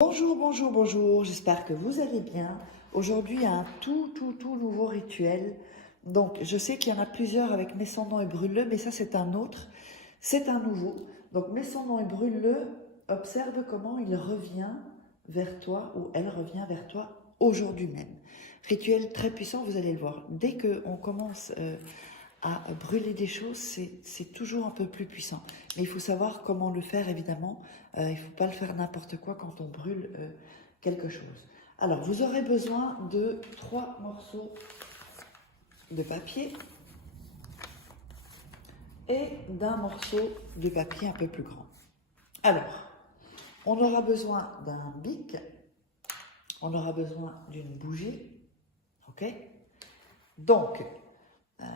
Bonjour, bonjour, bonjour, j'espère que vous allez bien. Aujourd'hui, un tout nouveau rituel. Donc, je sais qu'il y en a plusieurs avec Mets son nom et brûle-le, mais ça, c'est un autre. C'est un nouveau. Donc, Mets son nom et brûle-le, observe comment il revient vers toi ou elle revient vers toi aujourd'hui même. Rituel très puissant, vous allez le voir. Dès qu'on commence à brûler des choses, c'est toujours un peu plus puissant. Mais il faut savoir comment le faire, évidemment. Il ne faut pas le faire n'importe quoi quand on brûle quelque chose. Alors, vous aurez besoin de 3 morceaux de papier et d'un morceau de papier un peu plus grand. Alors, on aura besoin d'un bic, on aura besoin d'une bougie, ok? Donc,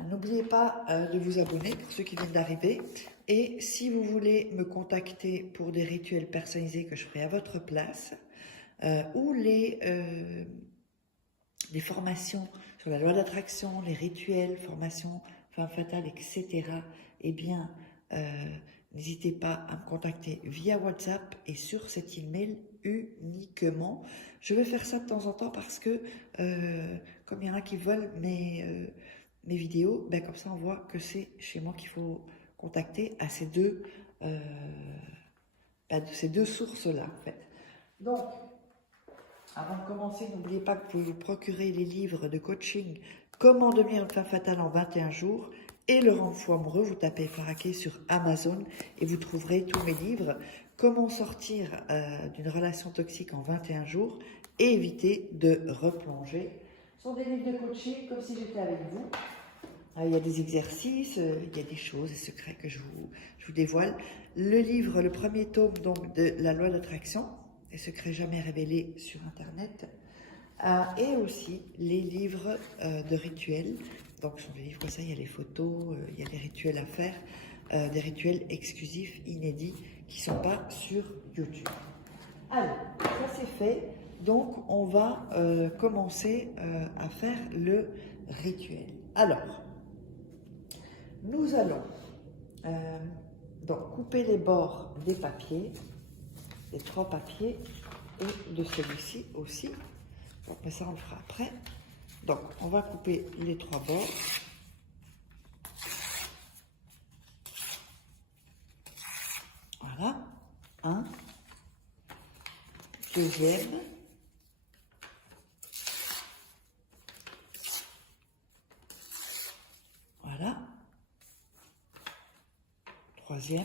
n'oubliez pas de vous abonner pour ceux qui viennent d'arriver. Et si vous voulez me contacter pour des rituels personnalisés que je ferai à votre place, ou les formations sur la loi d'attraction, les rituels, formations, femme fatale, etc., eh bien, n'hésitez pas à me contacter via WhatsApp et sur cet email uniquement. Je vais faire ça de temps en temps parce que, comme il y en a qui veulent mes vidéos, ben comme ça on voit que c'est chez moi qu'il faut contacter à ces deux sources-là, en fait. Donc, avant de commencer, n'oubliez pas que vous vous procurez les livres de coaching Comment devenir une femme fatale en 21 jours et Le rendre fou amoureux. Vous tapez Faraké sur Amazon et vous trouverez tous mes livres. Comment sortir d'une relation toxique en 21 jours et éviter de replonger. Ce sont des livres de coaching comme si j'étais avec vous. Il y a des exercices, il y a des choses, des secrets que je vous dévoile. Le livre, le premier tome donc, de la loi d'attraction, les secrets jamais révélés sur Internet, et aussi les livres de rituels. Donc, ce sont des livres comme ça, il y a les photos, il y a des rituels à faire, des rituels exclusifs, inédits, qui ne sont pas sur YouTube. Alors, ça c'est fait. Donc, on va commencer à faire le rituel. Alors, nous allons donc couper les bords des papiers, des 3 papiers, et de celui-ci aussi. Donc, mais ça, on le fera après. Donc, on va couper les 3 bords. Voilà. Un. Deuxième. Voilà. Troisième.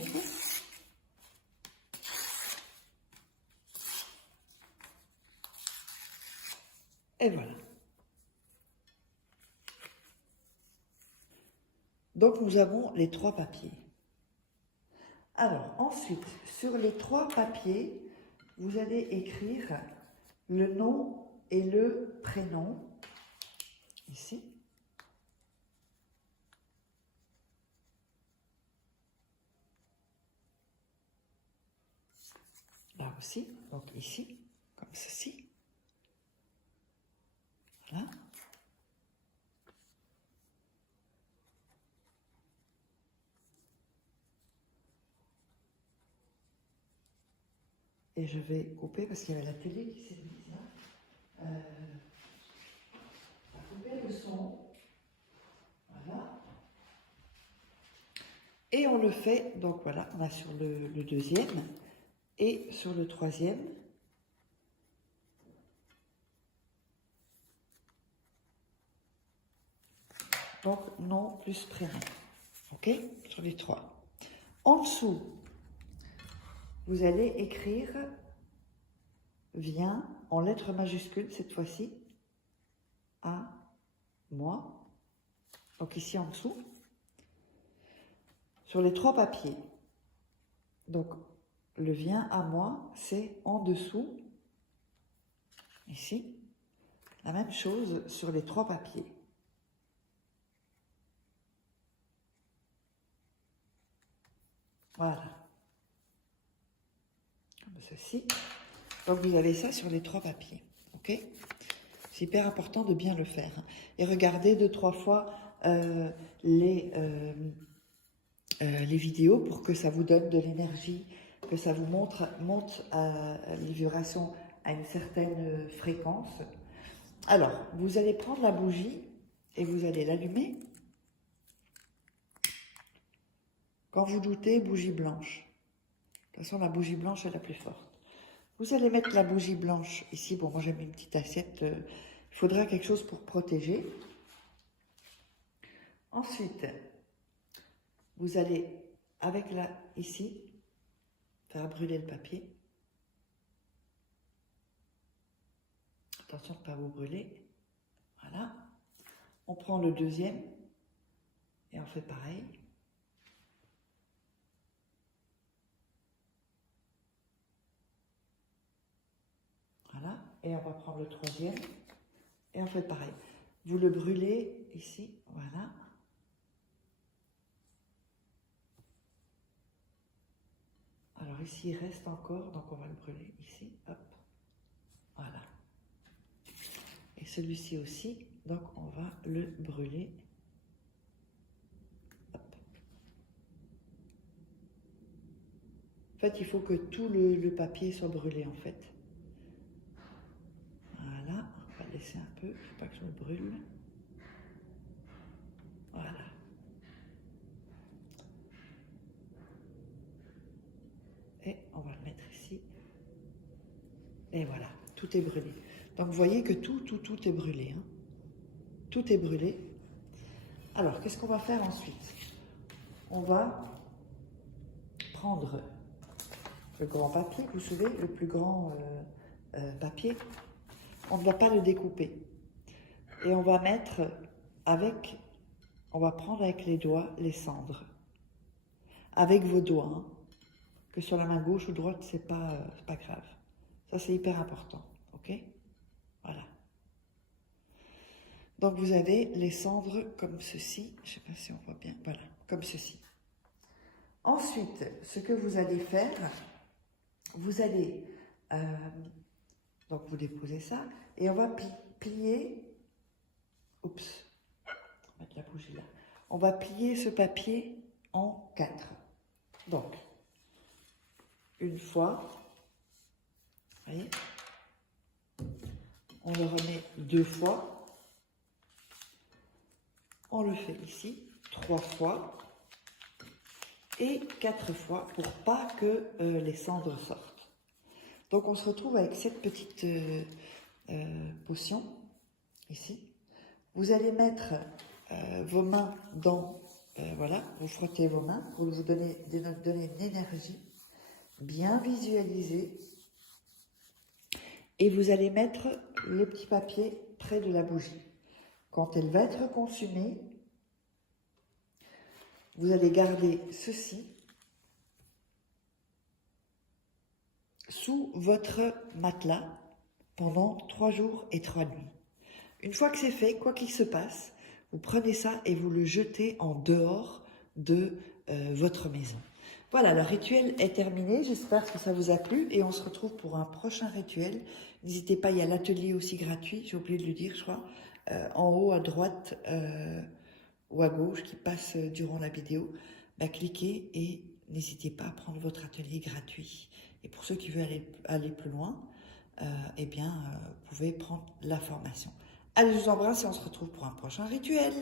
Et voilà. Donc, nous avons les 3 papiers. Alors, ensuite, sur les 3 papiers, vous allez écrire le nom et le prénom, ici. Là aussi, donc ici, comme ceci. Voilà. Et je vais couper parce qu'il y avait la télé qui s'est mise là. On va couper le son. Voilà. Et on le fait, donc voilà, on a sur le deuxième et sur le troisième. Donc nom plus prénom. Ok? Sur les 3. En dessous, vous allez écrire viens en lettres majuscules cette fois-ci à moi. Donc ici en dessous. Sur les 3 papiers. Donc le viens à moi, c'est en dessous. Ici. La même chose sur les 3 papiers. Voilà. Comme ceci. Donc vous avez ça sur les 3 papiers. Ok? C'est hyper important de bien le faire. Et regardez 2-3 fois les vidéos pour que ça vous donne de l'énergie, que ça vous monte les vibrations à une certaine fréquence. Alors, vous allez prendre la bougie et vous allez l'allumer. Quand vous doutez, bougie blanche. De toute façon, la bougie blanche est la plus forte. Vous allez mettre la bougie blanche ici. Bon, moi j'ai mis une petite assiette. Il faudra quelque chose pour protéger. Ensuite, vous allez, avec la, ici, faire brûler le papier. Attention de ne pas vous brûler. Voilà. On prend le deuxième et on fait pareil. Voilà. Et on va prendre le troisième et on fait pareil. Vous le brûlez ici. Voilà. Alors ici, il reste encore, donc on va le brûler ici. Hop. Voilà. Et celui-ci aussi, donc on va le brûler. Hop. En fait, il faut que tout le papier soit brûlé, en fait. Voilà, on va laisser un peu, il ne faut pas que je me brûle. Voilà. Et on va le mettre ici. Et voilà, tout est brûlé. Donc, vous voyez que tout est brûlé. Hein. Tout est brûlé. Alors, qu'est-ce qu'on va faire ensuite? On va prendre le grand papier, vous savez, le plus grand papier. On ne va pas le découper. Et on va mettre avec, on va prendre avec les doigts les cendres. Avec vos doigts. Hein. Que sur la main gauche ou droite, c'est pas grave. Ça, c'est hyper important. Ok? Voilà. Donc, vous avez les cendres comme ceci. Je ne sais pas si on voit bien. Voilà, comme ceci. Ensuite, ce que vous allez faire, vous allez... donc, vous déposez ça. Et on va plier... Oups. On va mettre la bougie là. On va plier ce papier en 4. Donc, une fois... Vous voyez? On le remet 2 fois. On le fait ici 3 fois et 4 fois pour pas que les cendres sortent. Donc on se retrouve avec cette petite potion ici. Vous allez mettre vos mains dans, voilà, vous frottez vos mains pour vous donner une énergie bien visualisée. Et vous allez mettre le petit papier près de la bougie. Quand elle va être consumée, vous allez garder ceci sous votre matelas pendant 3 jours et 3 nuits. Une fois que c'est fait, quoi qu'il se passe, vous prenez ça et vous le jetez en dehors de votre maison. Voilà, le rituel est terminé. J'espère que ça vous a plu et on se retrouve pour un prochain rituel. N'hésitez pas, il y a l'atelier aussi gratuit, j'ai oublié de le dire, je crois, en haut à droite ou à gauche qui passe durant la vidéo. Bah, cliquez et n'hésitez pas à prendre votre atelier gratuit. Et pour ceux qui veulent aller plus loin, eh bien, vous pouvez prendre la formation. Allez, je vous embrasse et on se retrouve pour un prochain rituel.